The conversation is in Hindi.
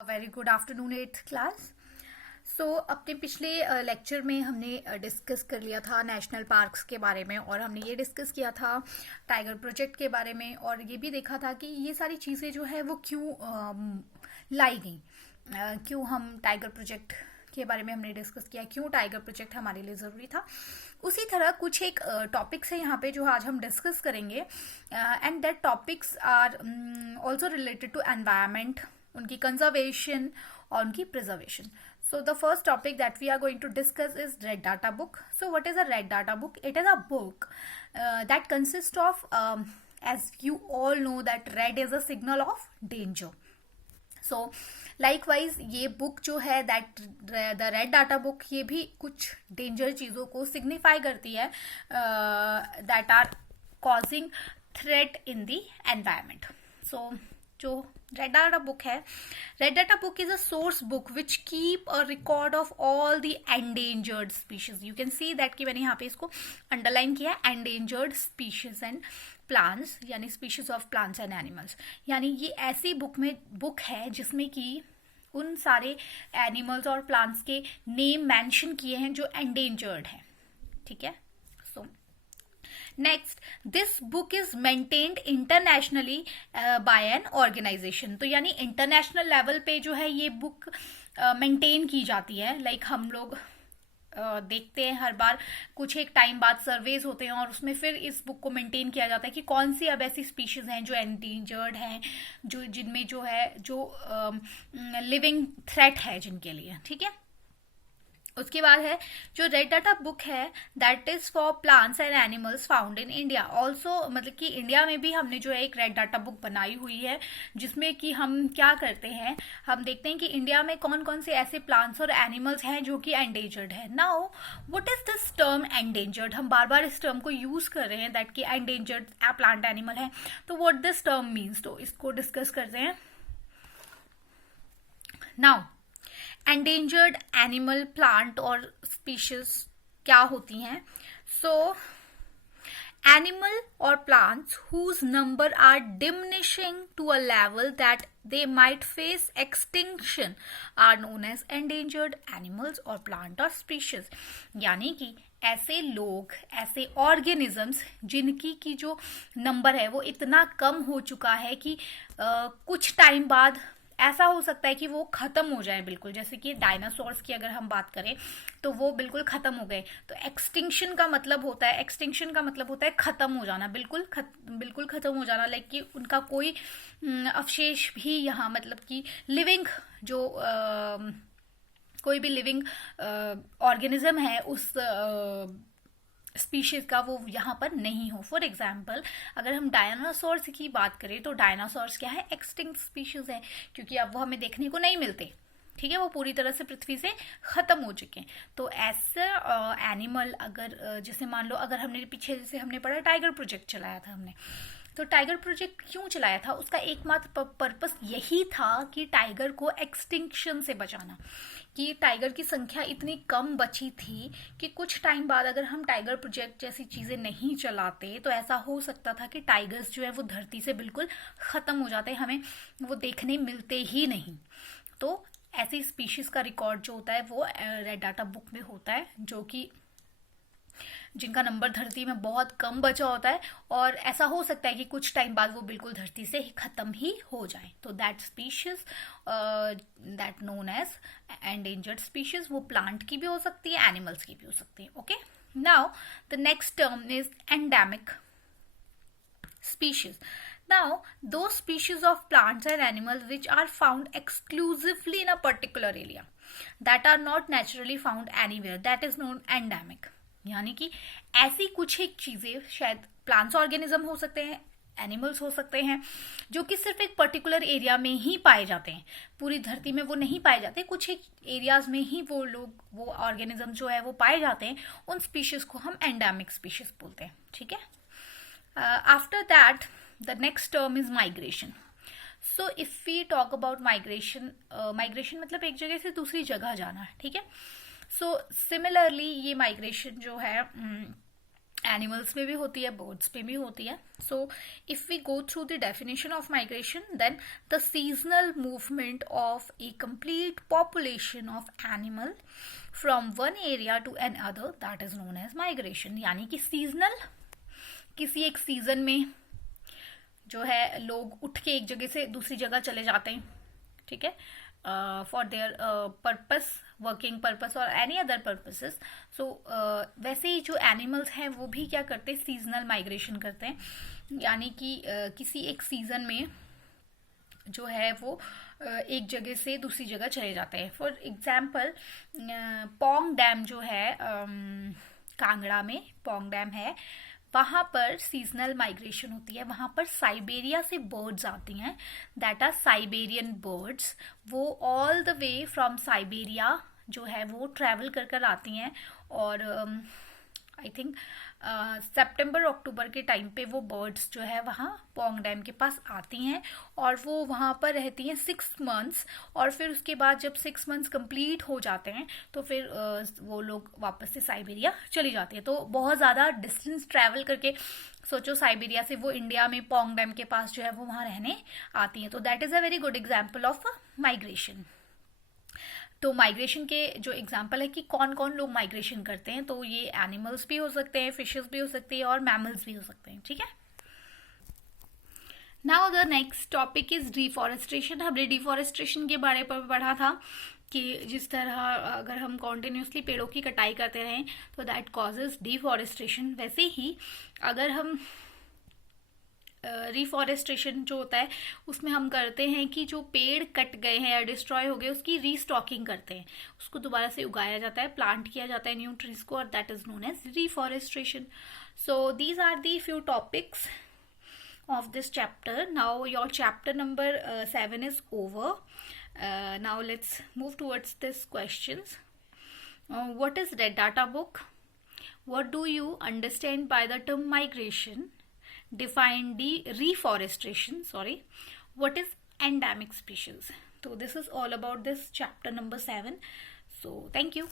Very good afternoon eighth class. अपने पिछले लेक्चर में हमने डिस्कस कर लिया था नेशनल पार्क्स के बारे में, और हमने ये डिस्कस किया था टाइगर प्रोजेक्ट के बारे में, और ये भी देखा था कि ये सारी चीज़ें जो है वो क्यों लाई गई, क्यों हम टाइगर प्रोजेक्ट के बारे में हमने डिस्कस किया, क्यों टाइगर प्रोजेक्ट हमारे लिए ज़रूरी था। उसी तरह कुछ एक टॉपिक्स है यहाँ पे जो आज हम डिस्कस करेंगे, and that topics are also related to environment, उनकी कंजर्वेशन और उनकी preservation. So the first topic that we are going to discuss is red data book. So what is a red data book? It is a book that consists of, as you all know, that red is a signal of danger. So likewise ये book जो है that the red data book ये भी कुछ danger चीज़ों को signify करती है that are causing threat in the environment. So जो रेड डाटा बुक है, red data book is a source book which keep a record of all the endangered species. You can see that कि मैंने यहाँ पे इसको अंडरलाइन किया है, एंडेंजर्ड स्पीशीज एंड प्लांट्स, यानी species of plants and animals. यानी ये ऐसी बुक है जिसमें कि उन सारे एनिमल्स और प्लांट्स के नेम मेंशन किए हैं जो एंडेंजर्ड हैं. ठीक है. So next, this book is maintained internationally by an organisation. तो यानी इंटरनेशनल लेवल पे जो है ये बुक मेंटेन की जाती है. लाइक हम लोग देखते हैं हर बार कुछ एक टाइम बाद सर्वेज होते हैं और उसमें फिर इस बुक को मेंटेन किया जाता है कि कौन सी अब ऐसी स्पीशीज हैं जो एंडेंजर्ड हैं, जो जिनमें जो है जो लिविंग थ्रेट है जिनके लिए. ठीक है. उसके बाद है जो रेड डाटा बुक है that is for plants and animals found in India. Also मतलब कि इंडिया में भी हमने जो है एक रेड डाटा बुक बनाई हुई है जिसमें कि हम क्या करते हैं, हम देखते हैं कि इंडिया में कौन कौन से ऐसे प्लांट्स और एनिमल्स हैं जो कि एंडेंजर्ड है. Now what is this term endangered? हम बार बार इस टर्म को यूज कर रहे हैं दैट कि एंडेंजर्ड प्लांट एनिमल है. तो व्हाट दिस टर्म मीन्स, तो इसको डिस्कस करते हैं. नाउ एंडेंजर्ड एनिमल, प्लांट और स्पीशीज क्या होती हैं? सो एनिमल और plants whose number are diminishing to a level that they might face extinction are known as endangered animals और प्लांट और स्पीशीज. यानी कि ऐसे लोग, ऐसे ऑर्गेनिजम्स जिनकी की जो नंबर है वो इतना कम हो चुका है कि कुछ टाइम बाद ऐसा हो सकता है कि वो खत्म हो जाए बिल्कुल. जैसे कि डायनासोर्स की अगर हम बात करें तो वो बिल्कुल खत्म हो गए. तो एक्सटिंक्शन का मतलब होता है खत्म हो जाना, बिल्कुल खत्म हो जाना. लाइक कि उनका कोई अवशेष भी यहाँ, मतलब कि लिविंग जो कोई भी लिविंग ऑर्गेनिज्म है उस स्पीशीज का वो यहाँ पर नहीं हो. फॉर एग्जाम्पल अगर हम डायनासोर्स की बात करें तो डायनासोर्स क्या है? एक्सटिंक्ट स्पीशीज है, क्योंकि अब वो हमें देखने को नहीं मिलते. ठीक है. वो पूरी तरह से पृथ्वी से खत्म हो चुके हैं. तो ऐसा एनिमल अगर जैसे मान लो, अगर हमने पीछे जैसे हमने पढ़ा टाइगर प्रोजेक्ट चलाया था हमने, तो टाइगर प्रोजेक्ट क्यों चलाया था? उसका एकमात्र पर्पस यही था कि टाइगर को एक्सटिंक्शन से बचाना, कि टाइगर की संख्या इतनी कम बची थी कि कुछ टाइम बाद अगर हम टाइगर प्रोजेक्ट जैसी चीज़ें नहीं चलाते तो ऐसा हो सकता था कि टाइगर्स जो है वो धरती से बिल्कुल ख़त्म हो जाते, हमें वो देखने मिलते ही नहीं. तो ऐसी स्पीशीज़ का रिकॉर्ड जो होता है वो रेड डाटा बुक में होता है, जो कि जिनका नंबर धरती में बहुत कम बचा होता है, और ऐसा हो सकता है कि कुछ टाइम बाद वो बिल्कुल धरती से ही खत्म ही हो जाए. तो that species that known as endangered species, वो प्लांट की भी हो सकती है, एनिमल्स की भी हो सकती है. Okay. Now the next term is endemic species. Now, those species of plants and animals which are found exclusively in a particular area that are not naturally found anywhere, that is known endemic. यानी कि ऐसी कुछ एक चीजें, शायद प्लांट्स ऑर्गेनिज्म हो सकते हैं, एनिमल्स हो सकते हैं, जो कि सिर्फ एक पर्टिकुलर एरिया में ही पाए जाते हैं, पूरी धरती में वो नहीं पाए जाते, कुछ एक एरियाज में ही वो ऑर्गेनिज्म जो है वो पाए जाते हैं. उन स्पीशीज को हम एंडेमिक स्पीशीज बोलते हैं. ठीक है. After that, the next term is migration. So if we talk about migration, migration मतलब एक जगह से दूसरी जगह जाना है. ठीक है. So similarly ये migration जो है एनिमल्स में भी होती है, बर्ड्स पे भी होती है. So if we go through the definition of migration, then the seasonal movement of a complete population of animal from one area to another, that is known as migration. यानी कि सीजनल, किसी एक सीजन में जो है लोग उठ के एक जगह से दूसरी जगह चले जाते हैं, ठीक है, for their purpose, working purpose और एनी अदर पर्पसेस. सो वैसे ही जो एनिमल्स हैं वो भी क्या करते हैं, सीजनल माइग्रेशन करते हैं. यानी कि किसी एक सीजन में जो है वो एक जगह से दूसरी जगह चले जाते हैं. फॉर एग्जाम्पल पोंग डैम जो है कांगड़ा में पोंग डैम है, वहाँ पर सीजनल माइग्रेशन होती है. वहाँ पर साइबेरिया से बर्ड्स आती हैं, दैट आर साइबेरियन बर्ड्स. वो all the way from Siberia जो है वो ट्रैवल कर कर आती हैं. और आई थिंक सितंबर अक्टूबर के टाइम पे वो बर्ड्स जो है वहाँ पोंग डैम के पास आती हैं और वो वहाँ पर रहती हैं 6 मंथ्स. और फिर उसके बाद जब 6 मंथ्स कंप्लीट हो जाते हैं तो फिर वो लोग वापस से साइबेरिया चली जाती है. तो बहुत ज़्यादा डिस्टेंस ट्रैवल करके, सोचो साइबेरिया से वो इंडिया में पोंग डैम के पास जो है वो वहाँ रहने आती हैं. तो that is a very good example of migration. तो माइग्रेशन के जो एग्जाम्पल है कि कौन कौन लोग माइग्रेशन करते हैं, तो ये एनिमल्स भी हो सकते हैं, फिशेस भी हो सकती है और मैमल्स भी हो सकते हैं, ठीक है. Now the next topic is deforestation. हमने डिफॉरेस्टेशन के बारे में पढ़ा था कि जिस तरह अगर हम कॉन्टिन्यूसली पेड़ों की कटाई करते रहें तो दैट कॉजेज डिफॉरेस्टेशन. वैसे ही अगर हम रिफॉरेस्टेशन जो होता है उसमें हम करते हैं कि जो पेड़ कट गए हैं या डिस्ट्रॉय हो गए उसकी रीस्टॉकिंग करते हैं, उसको दोबारा से उगाया जाता है, प्लांट किया जाता है न्यू ट्रीज को, और that is known as reforestation. So these are the few topics of this chapter. Now your chapter number 7 is over. Now let's move towards this questions. What is red data book? What do you understand by the term migration? Define the reforestation. What is endemic species? So this is all about this chapter number 7. So thank you.